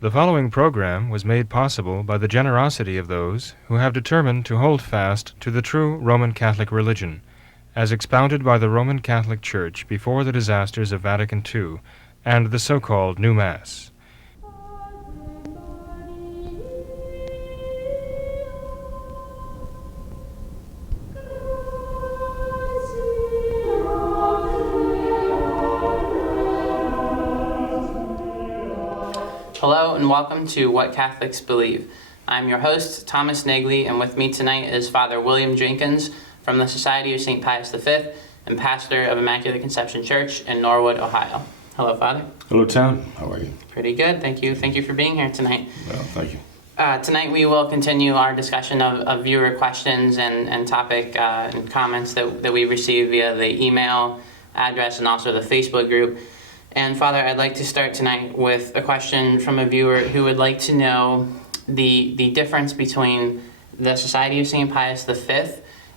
The following program was made possible by the generosity of those who have determined to hold fast to the true Roman Catholic religion, as expounded by the Roman Catholic Church before the disasters of Vatican II and the so-called New Mass. Hello and welcome to What Catholics Believe. I'm your host, Thomas Nagley, and with me tonight is Father William Jenkins from the Society of St. Pius V and pastor of Immaculate Conception Church in Norwood, Ohio. Hello, Father. Hello, Tom. How are you? Pretty good, thank you. Thank you for being here tonight. Well, thank you. Tonight we will continue our discussion of viewer questions and topic and comments that we received via the email address and also the Facebook group. And Father, I'd like to start tonight with a question from a viewer who would like to know the difference between the Society of St. Pius V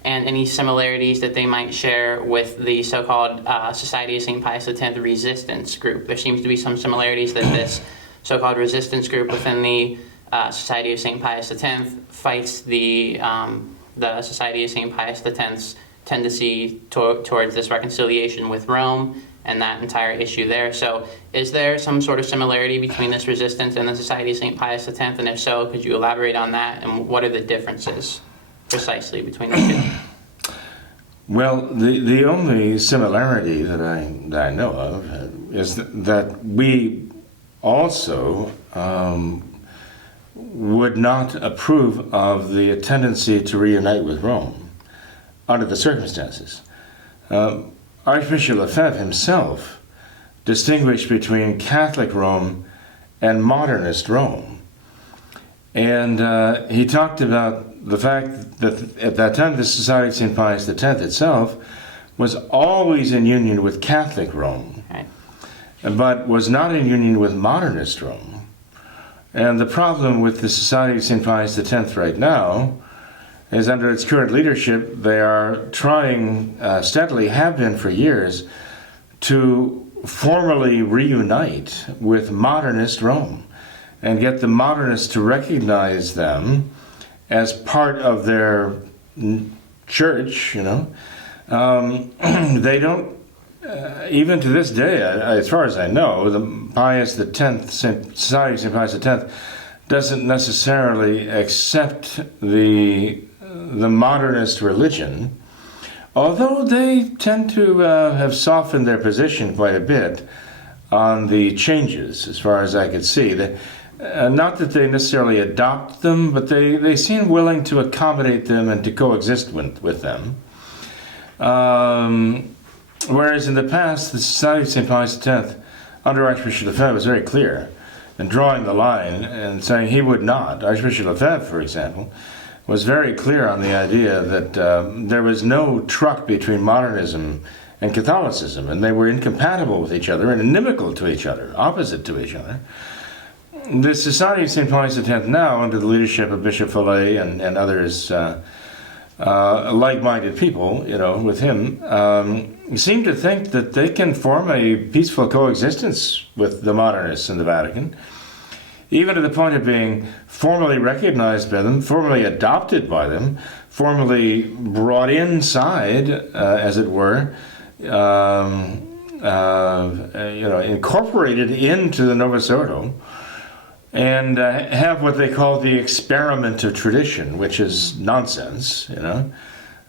and any similarities that they might share with the so-called Society of St. Pius X resistance group. There seems to be some similarities that this so-called resistance group within the Society of St. Pius X fights the Society of St. Pius X's tendency towards this reconciliation with Rome and that entire issue there. So is there some sort of similarity between this resistance and the Society of St. Pius X? And if so, could you elaborate on that? And what are the differences precisely between the two? Well, the only similarity that I know of is that we also would not approve of the tendency to reunite with Rome under the circumstances. Archbishop Lefebvre himself distinguished between Catholic Rome and Modernist Rome. And he talked about the fact that at that time the Society of St. Pius X itself was always in union with Catholic Rome, Right. but was not in union with Modernist Rome. And the problem with the Society of St. Pius X right now is under its current leadership, they are trying steadily, have been for years, to formally reunite with Modernist Rome and get the Modernists to recognize them as part of their church, you know. They don't, even to this day, as far as I know, the Pius X, Society of St. Pius X, doesn't necessarily accept the modernist religion, although they tend to have softened their position quite a bit on the changes, as far as I could see. Not that they necessarily adopt them, but they seem willing to accommodate them and to coexist with them. Whereas in the past, the Society of St. Pius X, under Archbishop Lefebvre, was very clear in drawing the line and saying he would not. Archbishop Lefebvre, for example, was very clear on the idea that there was no truck between modernism and Catholicism, and they were incompatible with each other and inimical to each other, opposite to each other. The Society of St. Pius X now, under the leadership of Bishop Follet and others, like-minded people, you know, with him, seem to think that they can form a peaceful coexistence with the modernists in the Vatican, even to the point of being formally recognized by them, formally adopted by them, formally brought inside, as it were, incorporated into the Novus Ordo, and have what they call the experiment of tradition, which is nonsense, you know.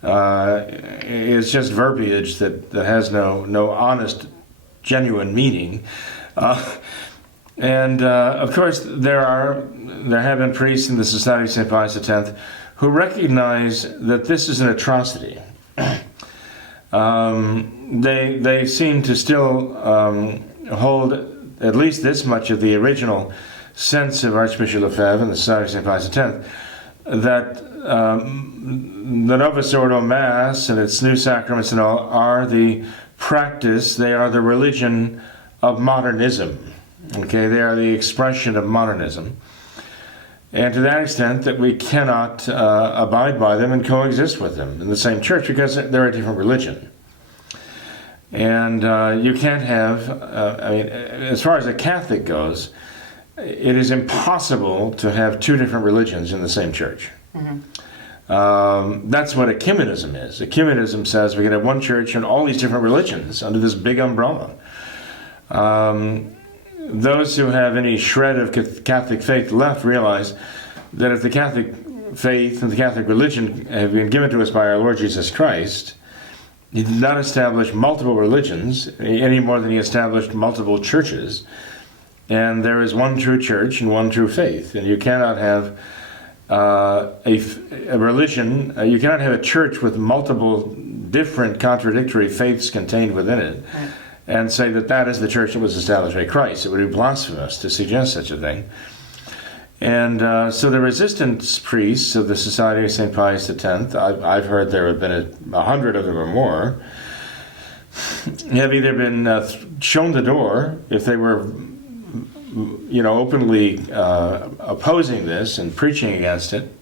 It's just verbiage that has no honest, genuine meaning. And of course, there have been priests in the Society of St. Pius X who recognize that this is an atrocity. They seem to still hold at least this much of the original sense of Archbishop Lefebvre and the Society of St. Pius X, that the Novus Ordo Mass and its new sacraments and all are the practice, they are the religion of modernism. Okay, they are the expression of modernism. And to that extent that we cannot abide by them and coexist with them in the same church because they're a different religion. And you can't have, as far as a Catholic goes, it is impossible to have two different religions in the same church. That's what ecumenism is. Ecumenism says we can have one church and all these different religions under this big umbrella. Those who have any shred of Catholic faith left realize that if the Catholic faith and the Catholic religion have been given to us by our Lord Jesus Christ, He did not establish multiple religions any more than He established multiple churches. And there is one true church and one true faith. And you cannot have a religion, you cannot have a church with multiple different contradictory faiths contained within it, right, and say that that is the church that was established by Christ. It would be blasphemous to suggest such a thing. And so the resistance priests of the Society of St. Pius X, I've heard there have been 100 of them or more, have either been shown the door if they were openly opposing this and preaching against it,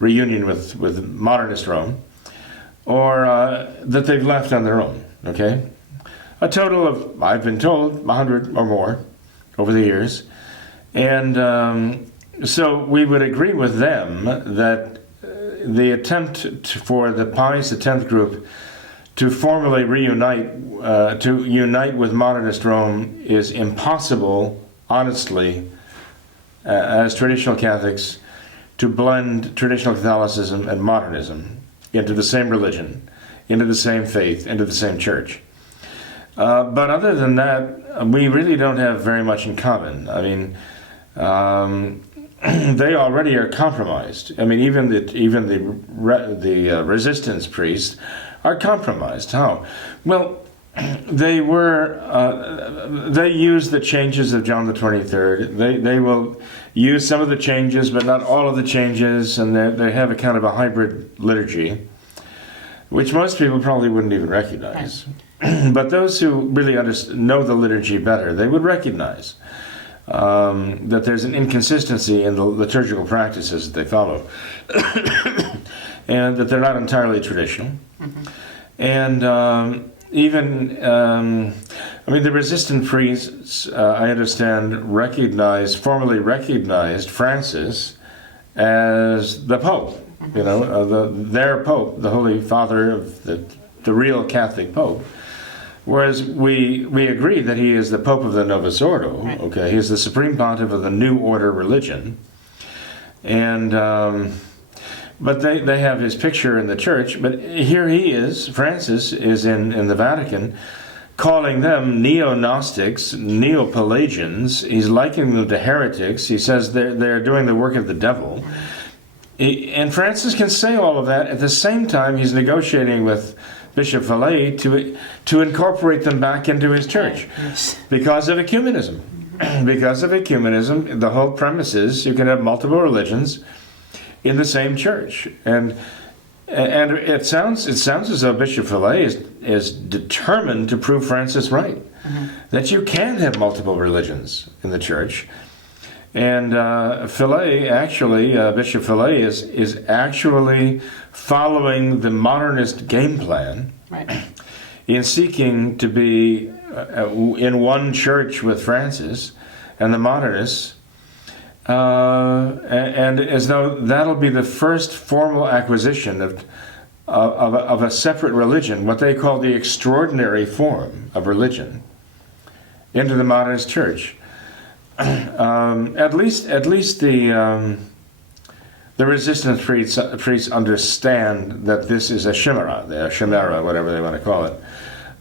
reunion with Modernist Rome, or that they've left on their own, okay? A total of, I've been told, 100 or more over the years. And so we would agree with them that the attempt for the Pius X group to formally reunite, to unite with Modernist Rome is impossible, honestly, as traditional Catholics, to blend traditional Catholicism and modernism into the same religion, into the same faith, into the same church. But other than that, we really don't have very much in common. I mean, they already are compromised. I mean, even the resistance priests are compromised. How? Well, they use the changes of John the 23rd. They will use some of the changes, but not all of the changes, and they have a kind of a hybrid liturgy, which most people probably wouldn't even recognize. But those who really know the liturgy better, they would recognize that there's an inconsistency in the liturgical practices that they follow, and that they're not entirely traditional. And the resistant priests, I understand, formally recognized Francis as the Pope, their Pope, the Holy Father of the real Catholic Pope. Whereas we agree that he is the Pope of the Novus Ordo, right. Okay, he is the Supreme Pontiff of the New Order religion, and but they have his picture in the church. But here he is, Francis is in the Vatican, calling them neo-Gnostics, neo-Pelagians. He's likening them to heretics. He says they're doing the work of the devil. And Francis can say all of that. At the same time, he's negotiating with Bishop Vallée to incorporate them back into his church, yes, because of ecumenism. Because of ecumenism, the whole premise is you can have multiple religions in the same church, and it sounds as though Bishop Vallée is determined to prove Francis right, that you can have multiple religions in the church. And Bishop Vallée is actually following the modernist game plan, right, in seeking to be in one church with Francis and the modernists, and as though that'll be the first formal acquisition of a separate religion, what they call the extraordinary form of religion, into the modernist church. At least the resistance priests understand that this is a chimera, whatever they want to call it,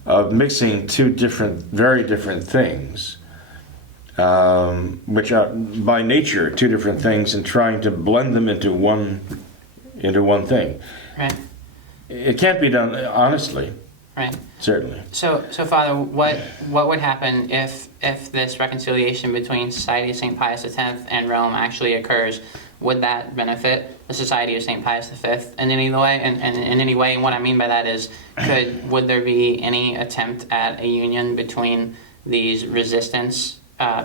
of mixing two very different things, which are by nature two different things, and trying to blend them into one thing. Right. It can't be done honestly. Right. Certainly. So Father, what would happen if this reconciliation between Society of St. Pius X and Rome actually occurs? Would that benefit the Society of St. Pius V in any way? And in any way, and what I mean by that is, would there be any attempt at a union between these resistance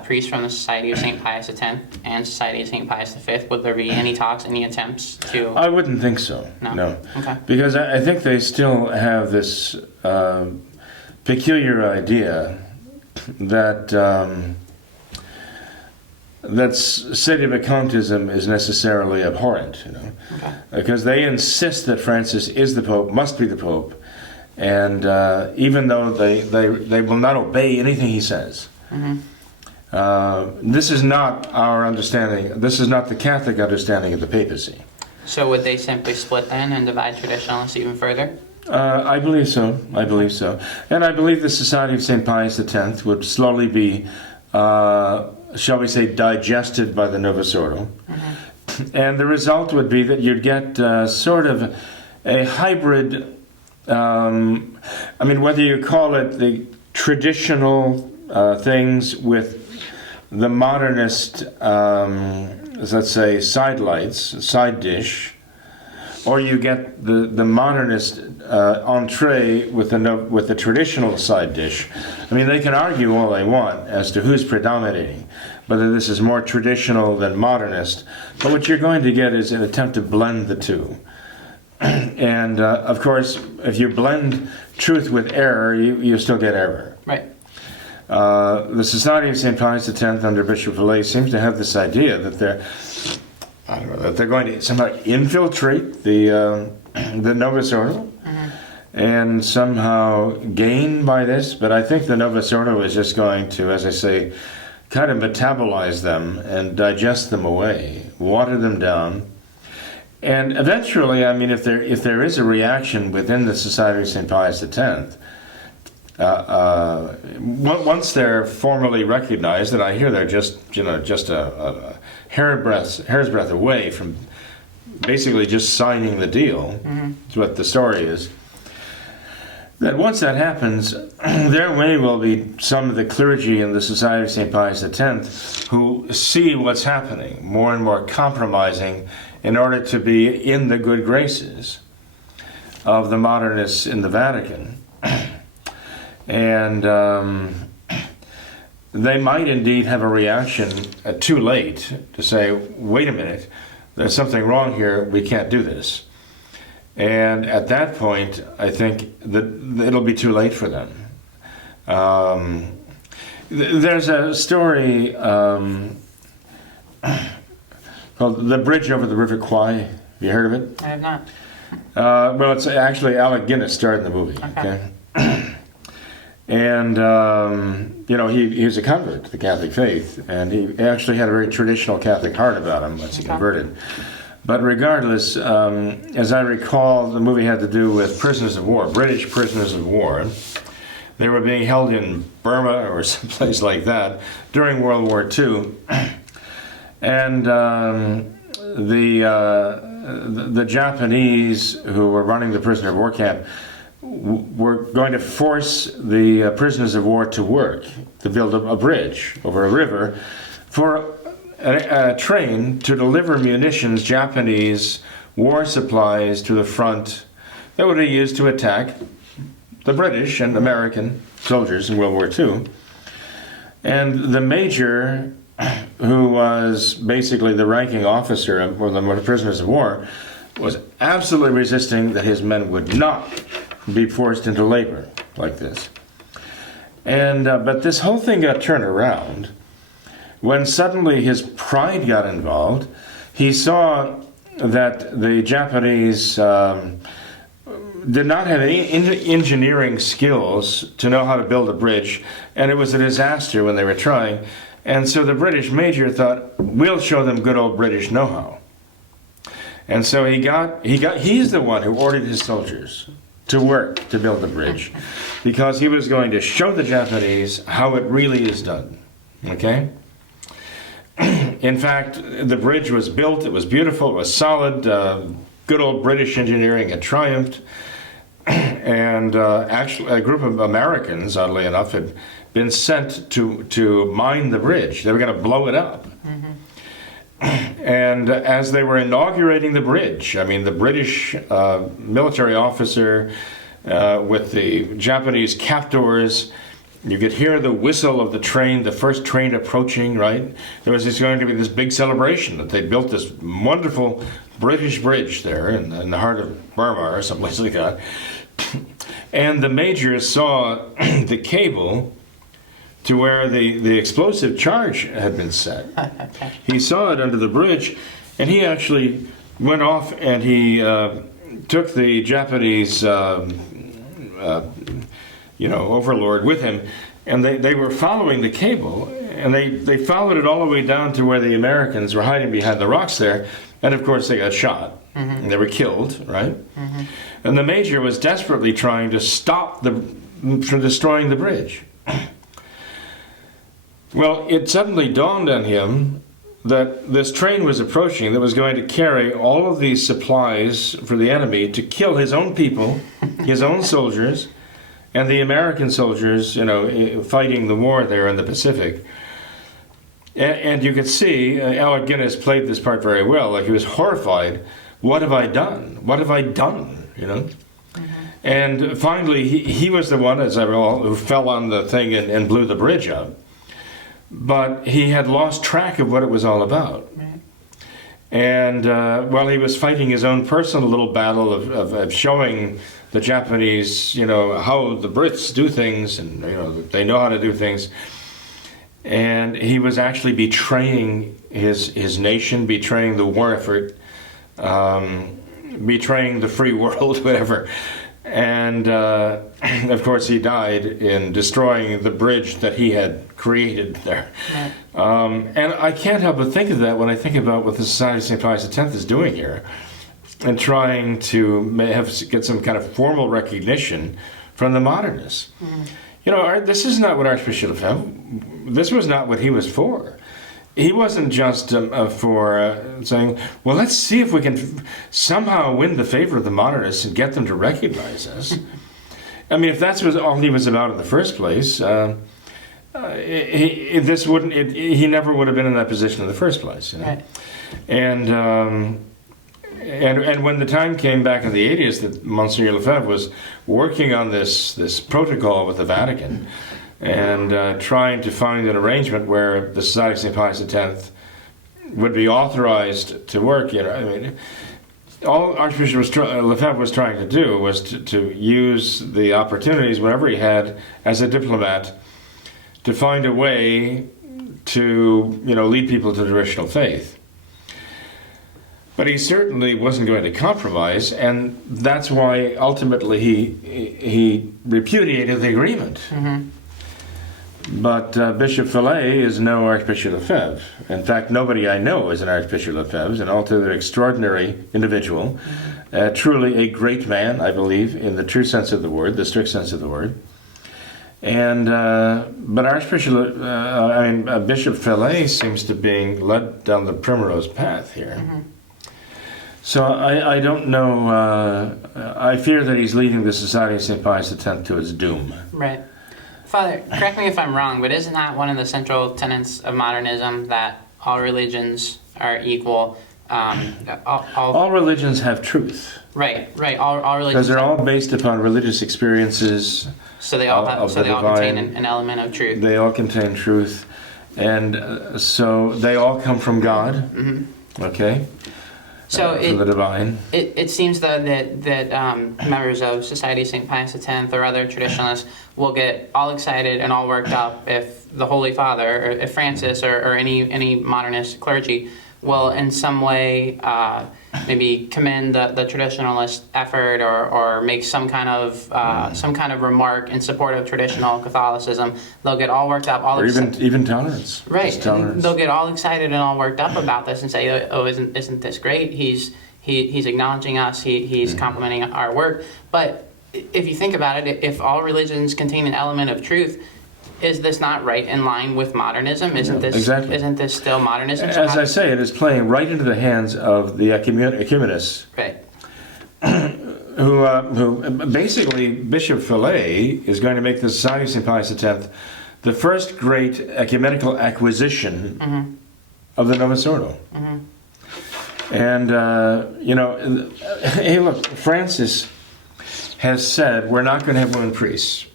priests from the Society of St. Pius X and Society of St. Pius V? Would there be any talks, any attempts to... I wouldn't think so. No. Okay. Because I think they still have this peculiar idea that that sedevacantism is necessarily abhorrent, Okay. because they insist that Francis is the Pope, must be the Pope, and even though they will not obey anything he says. This is not our understanding. This is not the Catholic understanding of the papacy. So would they simply split then and divide traditionalists even further? I believe so. I believe so. And I believe the Society of St. Pius X would slowly be, shall we say, digested by the Novus Ordo. And the result would be that you'd get sort of a hybrid, I mean, whether you call it the traditional things with the modernist, let's say, side dish, or you get the modernist entree with the traditional side dish. I mean, they can argue all they want as to who's predominating, whether this is more traditional than modernist, but what you're going to get is an attempt to blend the two. And of course, if you blend truth with error, you still get error. Right. The Society of St. Pius X under Bishop Villay seems to have this idea that they're going to somehow infiltrate the Novus Ordo and somehow gain by this. But I think the Novus Ordo is just going to, as I say, kind of metabolize them and digest them away, water them down. And eventually, I mean, if there is a reaction within the Society of St. Pius X, once they're formally recognized, and I hear they're just a hair's breadth away from basically just signing the deal. Is what the story is. That once that happens, there may well be some of the clergy in the Society of St. Pius X who see what's happening, more and more compromising in order to be in the good graces of the modernists in the Vatican. And they might indeed have a reaction too late to say, wait a minute, there's something wrong here, we can't do this. And at that point, I think that it'll be too late for them. There's a story called The Bridge Over the River Kwai. Have you heard of it? I have not. Well, it's actually Alec Guinness starred in the movie. Okay. And, he was a convert to the Catholic faith, and he actually had a very traditional Catholic heart about him once he converted. But regardless, as I recall, the movie had to do with prisoners of war, British prisoners of war. They were being held in Burma or someplace like that during World War II. And the Japanese who were running the prisoner of war camp were going to force the prisoners of war to work, to build a bridge over a river for a train to deliver munitions, Japanese war supplies to the front that would be used to attack the British and American soldiers in World War II. And the major, who was basically the ranking officer of the prisoners of war, was absolutely resisting that his men would not be forced into labor like this. And but this whole thing got turned around when suddenly his pride got involved. He saw that the Japanese did not have any engineering skills to know how to build a bridge, and it was a disaster when they were trying. And so the British major thought, we'll show them good old British know-how. And so he's the one who ordered his soldiers to work to build the bridge, because he was going to show the Japanese how it really is done. Okay? In fact, the bridge was built, it was beautiful, it was solid, good old British engineering had triumphed, and actually a group of Americans, oddly enough, had been sent to mine the bridge. They were going to blow it up. And as they were inaugurating the bridge, I mean, the British military officer with the Japanese captors, you could hear the whistle of the train, the first train approaching, right? There was going to be this big celebration that they built this wonderful British bridge there in the heart of Burma or someplace like that. And the major saw the cable to where the explosive charge had been set. Okay. He saw it under the bridge, and he actually went off and he took the Japanese overlord with him, and they were following the cable, and they followed it all the way down to where the Americans were hiding behind the rocks there, and of course they got shot. And they were killed, right? And the major was desperately trying to stop from destroying the bridge. Well, it suddenly dawned on him that this train was approaching that was going to carry all of these supplies for the enemy to kill his own people, his own soldiers, and the American soldiers, fighting the war there in the Pacific. And you could see Alec Guinness played this part very well. Like, he was horrified. What have I done? What have I done? And finally, he was the one, as I recall, who fell on the thing and blew the bridge up. But he had lost track of what it was all about. Right. And while he was fighting his own personal little battle of showing the Japanese, how the Brits do things, and they know how to do things, and he was actually betraying his nation, betraying the war effort, betraying the free world, whatever. And of course he died in destroying the bridge that he had created there. Right. And I can't help but think of that when I think about what the Society of St. Pius X is doing here, and trying to get some kind of formal recognition from the modernists. This is not what Archbishop Lefebvre, this was not what he was for. He wasn't just for saying, well, let's see if we can somehow win the favor of the modernists and get them to recognize us. I mean, if that's all he was about in the first place, he never would have been in that position in the first place. Right. And when the time came back in the 80s that Monsignor Lefebvre was working on this protocol with the Vatican, and trying to find an arrangement where the Society of St. Pius X would be authorized to work. All Archbishop Lefebvre was trying to do was to use the opportunities whenever he had as a diplomat to find a way to lead people to the traditional faith. But he certainly wasn't going to compromise, and that's why ultimately he repudiated the agreement. But Bishop Fillet is no Archbishop Lefebvre. In fact, nobody I know is an Archbishop Lefebvre, an altogether extraordinary individual, truly a great man, I believe, in the true sense of the word, the strict sense of the word. And but Bishop Fillet seems to be being led down the primrose path here. So I don't know. I fear that he's leading the Society of St. Pius X to its doom. Right. Father, correct me if I'm wrong, but isn't that one of the central tenets of modernism, that all religions are equal? All religions have truth. Right. All religions. Because they're all based upon religious experiences. So they all contain an element of truth. They all contain truth, and so they all come from God. Okay. So from the divine. It seems though that members of Society of St. Pius X or other traditionalists will get all excited and all worked up if the Holy Father, or if Francis, or any modernist clergy will in some way maybe commend the traditionalist effort, or make some kind of remark in support of traditional Catholicism. They'll get all worked up, or even tolerance. Right. Tolerance. They'll get all excited and all worked up about this and say, "Oh, isn't this great? He's acknowledging us. He's complimenting our work." But if you think about it, if all religions contain an element of truth, is this not right in line with modernism? Isn't this still modernism? As I say, it is playing right into the hands of the ecumenists. Right. who basically, Bishop Fillet is going to make the Society of St. Pius X the first great ecumenical acquisition of the Novus Ordo. And, hey, look, Francis has said we're not going to have women priests.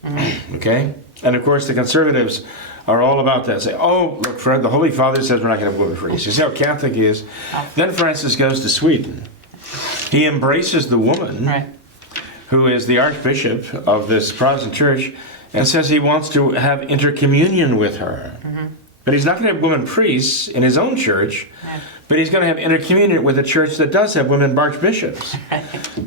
Okay? And of course, the conservatives are all about that. Say, oh, look, Fred, the Holy Father says we're not going to have women priests. You see how Catholic he is? Then Francis goes to Sweden. He embraces the woman who is the archbishop of this Protestant church, and says he wants to have intercommunion with her. But he's not going to have women priests in his own church, but he's going to have intercommunion with a church that does have women archbishops.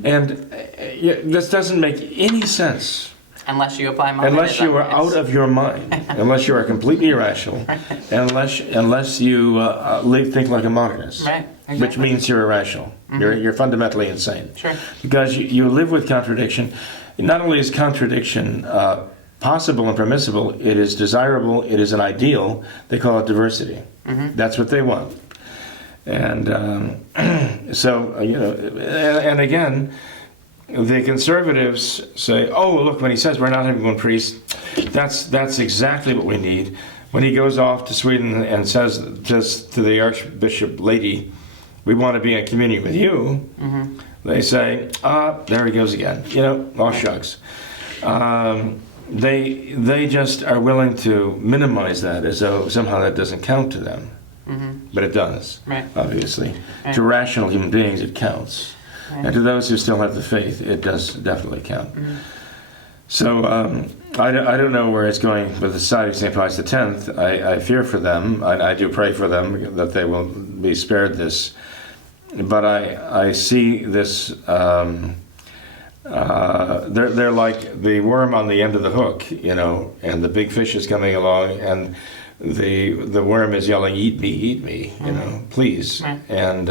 And this doesn't make any sense. Unless you apply Modernism. Unless you are out of your mind, unless you are completely irrational, unless you think like a modernist, Right, exactly. which means you're irrational. You're fundamentally insane. Sure. Because you live with contradiction. Not only is contradiction possible and permissible, it is desirable, it is an ideal. They call it diversity. That's what they want. And and again, the conservatives say, oh, look, when he says we're not having one priest, that's exactly what we need. When he goes off to Sweden and says just to the Archbishop lady, we want to be in communion with you, they say, there he goes again. All shucks. They just are willing to minimize that as though somehow that doesn't count to them. But it does, obviously. Right. To rational human beings, it counts. And to those who still have the faith, it does definitely count. So I don't know where it's going with the Society of St. Pius X. I fear for them. I do pray for them that they will be spared this. But I see this, they're like the worm on the end of the hook, and the big fish is coming along, and the worm is yelling, eat me, please. And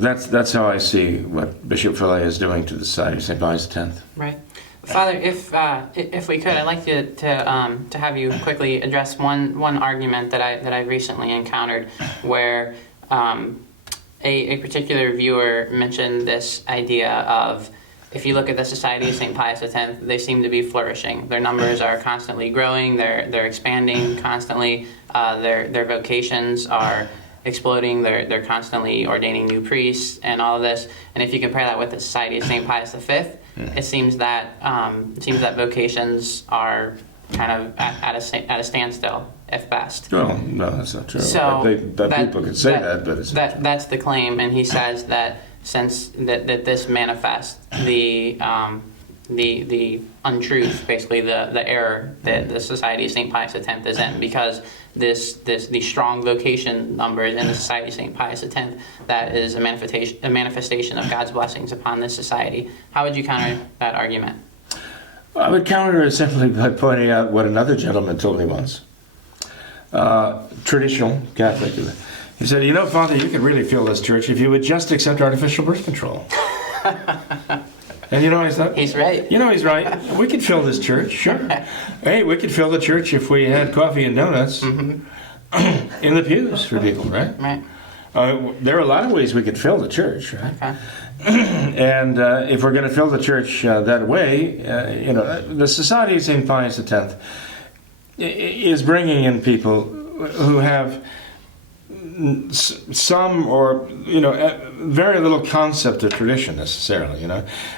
that's how I see what Bishop Fillet is doing to the Society of St. Pius X. Right. Father, if we could, I'd like to have you quickly address one argument that I recently encountered, where a particular viewer mentioned this idea of, if you look at the Society of St. Pius X, they seem to be flourishing. Their numbers are constantly growing. They're expanding constantly. Their vocations are exploding. They're constantly ordaining new priests and all of this. And if you compare that with the Society of St. Pius V, it seems that vocations are kind of at a standstill, if best. Well, no, that's not true. So people could say that, but it's not true. That's the claim, and he says that since that this manifests the untruth, basically the error that the Society of St. Pius X is in, because these strong vocation numbers in the Society of St. Pius X, that is a manifestation of God's blessings upon this society. How would you counter that argument? I would counter it simply by pointing out what another gentleman told me once. Traditional Catholic. He said, Father, you could really fill this church if you would just accept artificial birth control. And I thought, he's right. He's right. We could fill this church, sure. Hey, we could fill the church if we had coffee and donuts in the pews for people, right? Right. There are a lot of ways we could fill the church, right? Okay. And if we're going to fill the church that way, the Society of St. Pius X is bringing in people who have some or very little concept of tradition necessarily,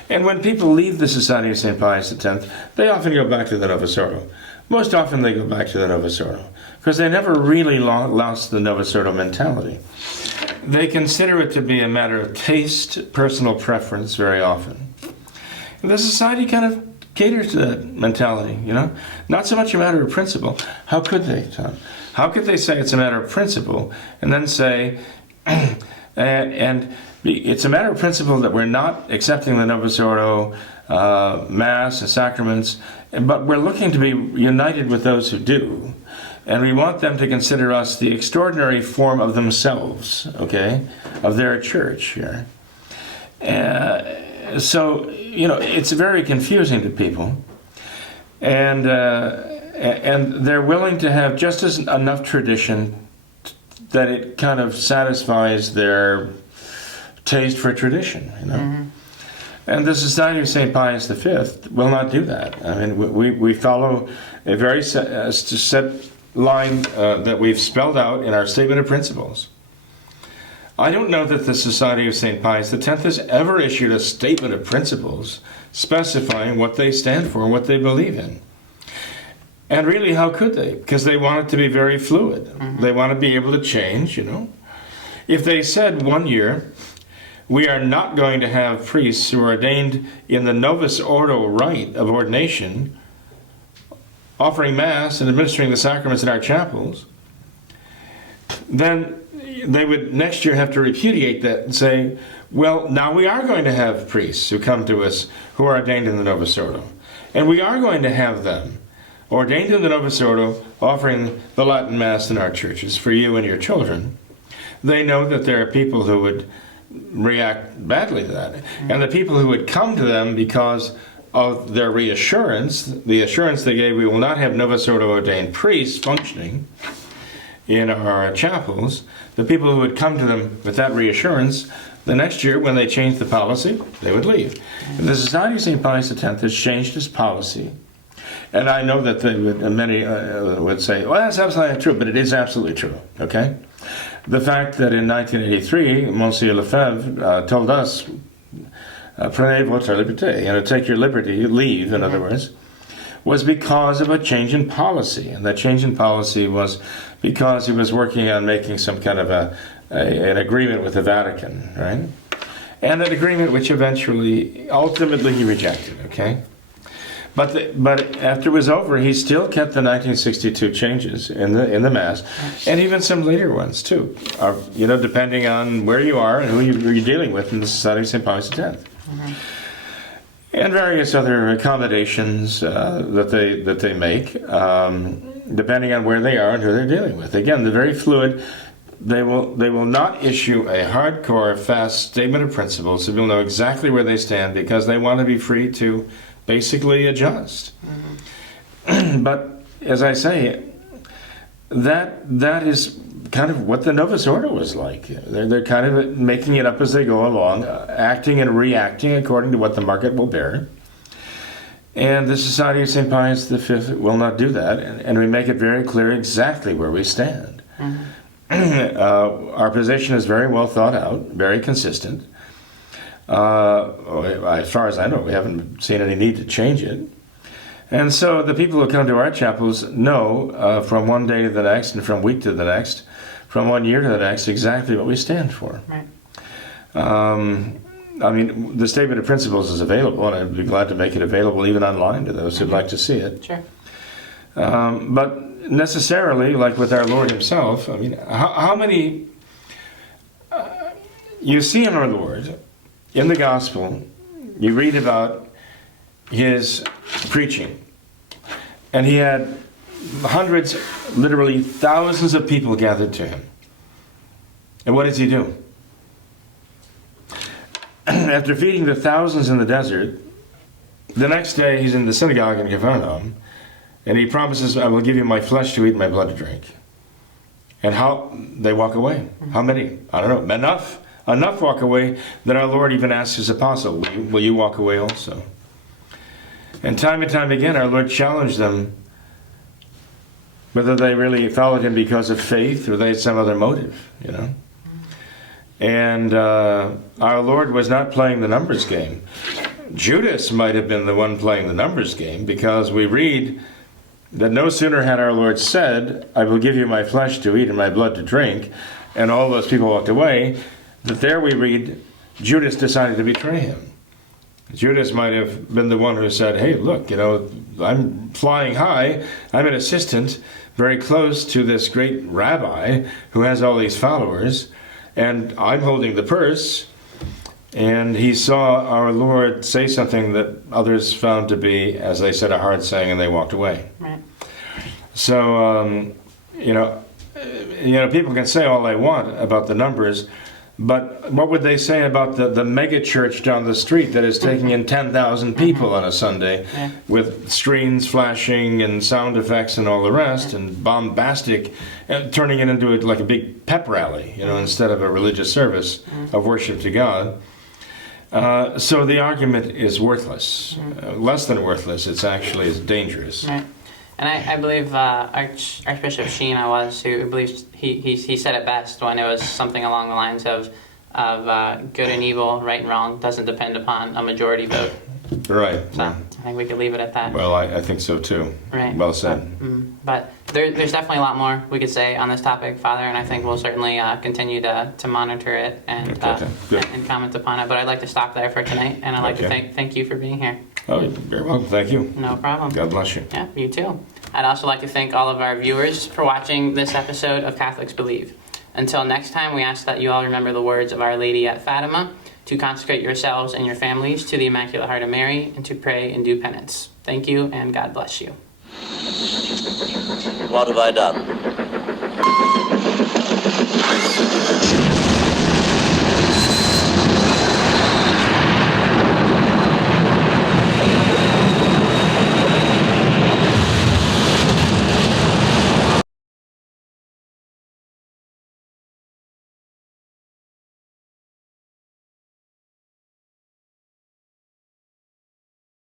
and when people leave the Society of St. Pius X, they often go back to the Novus Ordo. Most often they go back to the Novus Ordo because they never really lost the Novus Ordo mentality. They consider it to be a matter of taste, personal preference very often. And the society kind of caters to that mentality, not so much a matter of principle. How could they, Tom? How could they say it's a matter of principle and then say, and it's a matter of principle that we're not accepting the Novus Ordo, Mass and sacraments, but we're looking to be united with those who do. And we want them to consider us the extraordinary form of themselves, of their church here. So, it's very confusing to people. And they're willing to have just enough tradition that it kind of satisfies their taste for tradition, And the Society of St. Pius V will not do that. I mean, we follow a very set line that we've spelled out in our Statement of Principles. I don't know that the Society of St. Pius X has ever issued a Statement of Principles specifying what they stand for and what they believe in. And really, how could they? Because they want it to be very fluid. They want to be able to change, If they said one year, we are not going to have priests who are ordained in the novus ordo rite of ordination, offering Mass and administering the sacraments in our chapels, then they would next year have to repudiate that and say, well, now we are going to have priests who come to us who are ordained in the novus ordo. And we are going to have them ordained in the novus ordo, offering the Latin Mass in our churches for you and your children. They know that there are people who would react badly to that. And the people who would come to them because of their reassurance, the assurance they gave, we will not have novus ordo ordained priests functioning in our chapels, the people who would come to them with that reassurance, the next year when they changed the policy, they would leave. And the Society of St. Pius X has changed its policy. And I know that they would, many would say, well, that's absolutely not true, but it is absolutely true, okay? The fact that in 1983, Monsieur Lefebvre told us, prenez votre liberté, take your liberty, leave, in other words, was because of a change in policy. And that change in policy was because he was working on making some kind of an agreement with the Vatican, right? And an agreement which ultimately he rejected, okay? But after it was over, he still kept the 1962 changes in the Mass, and even some later ones too. Depending on where you are and who you're dealing with in the Society of St. Pius X, and various other accommodations that they make, depending on where they are and who they're dealing with. Again, they're very fluid. They will not issue a hardcore, fast statement of principles so people know exactly where they stand because they want to be free to basically adjust. But as I say, that is kind of what the Novus Ordo was like. They're kind of making it up as they go along, acting and reacting according to what the market will bear. And the Society of St. Pius V will not do that, and we make it very clear exactly where we stand. Our position is very well thought out, very consistent. As far as I know, we haven't seen any need to change it. And so the people who come to our chapels know from one day to the next and from week to the next, from 1 year to the next, exactly what we stand for. Right. The statement of principles is available, and I'd be glad to make it available even online to those who'd like to see it. Sure. But necessarily, like with our Lord himself, how many... you see in our Lord, in the Gospel, you read about his preaching. And he had hundreds, literally thousands of people gathered to him. And what does he do? After feeding the thousands in the desert, the next day he's in the synagogue in Capernaum, and he promises, I will give you my flesh to eat and my blood to drink. And how they walk away. How many? I don't know. Enough walk away that our Lord even asked his apostle, will you walk away also? And time again, our Lord challenged them whether they really followed him because of faith or they had some other motive, And our Lord was not playing the numbers game. Judas might have been the one playing the numbers game, because we read that no sooner had our Lord said, I will give you my flesh to eat and my blood to drink, and all those people walked away, that there we read Judas decided to betray him. Judas might have been the one who said, hey, look, I'm flying high. I'm an assistant very close to this great rabbi who has all these followers, and I'm holding the purse. And he saw our Lord say something that others found to be, as they said, a hard saying, and they walked away. Right. So, people can say all they want about the numbers, but what would they say about the mega church down the street that is taking in 10,000 people on a Sunday, with screens flashing and sound effects and all the rest, and bombastic, and turning it into like a big pep rally, instead of a religious service of worship to God. So the argument is worthless, less than worthless. It's actually dangerous. Right. And I believe Archbishop Sheena who believes he said it best when it was something along the lines of good and evil, right and wrong doesn't depend upon a majority vote. Right. So I think we could leave it at that. Well, I think so too. Right. Well said. But there's definitely a lot more we could say on this topic, Father, and I think we'll certainly continue to monitor it and comment upon it. But I'd like to stop there for tonight, and I'd like to thank you for being here. Oh, you're very welcome. Thank you. No problem. God bless you. Yeah, you too. I'd also like to thank all of our viewers for watching this episode of Catholics Believe. Until next time, we ask that you all remember the words of Our Lady at Fatima, to consecrate yourselves and your families to the Immaculate Heart of Mary, and to pray and do penance. Thank you, and God bless you. What have I done?